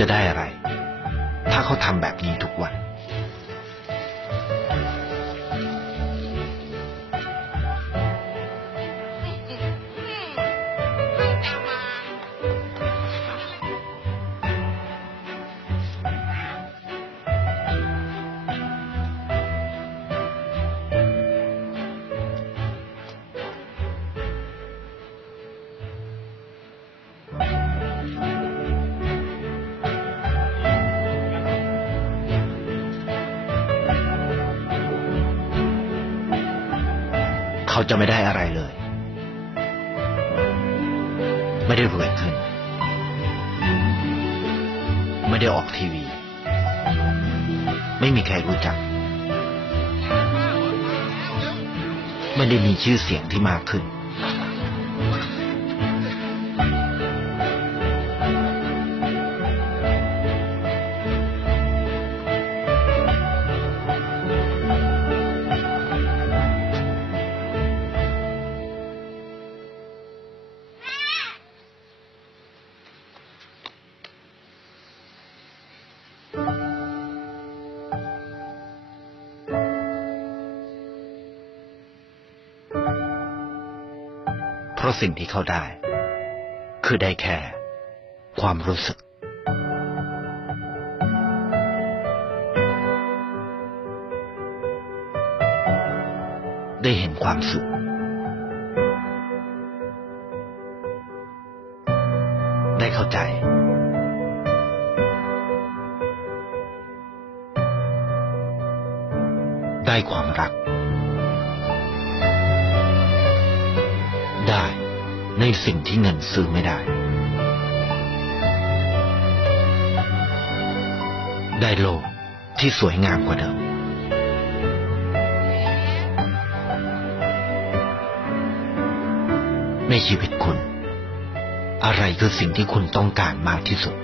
จะได้อะไรถ้าเขาทำแบบนี้ทุกวันเขาจะไม่ได้อะไรเลย ไม่ได้รวยขึ้น ไม่ได้ออกทีวี ไม่มีใครรู้จัก ไม่ได้มีชื่อเสียงที่มากขึ้นเพราะสิ่งที่เขาได้คือได้แค่ความรู้สึกได้เห็นความสุขได้เข้าใจได้ความรักได้ในสิ่งที่เงินซื้อไม่ได้ได้โลกที่สวยงามกว่าเดิมในชีวิตคุณอะไรคือสิ่งที่คุณต้องการมากที่สุด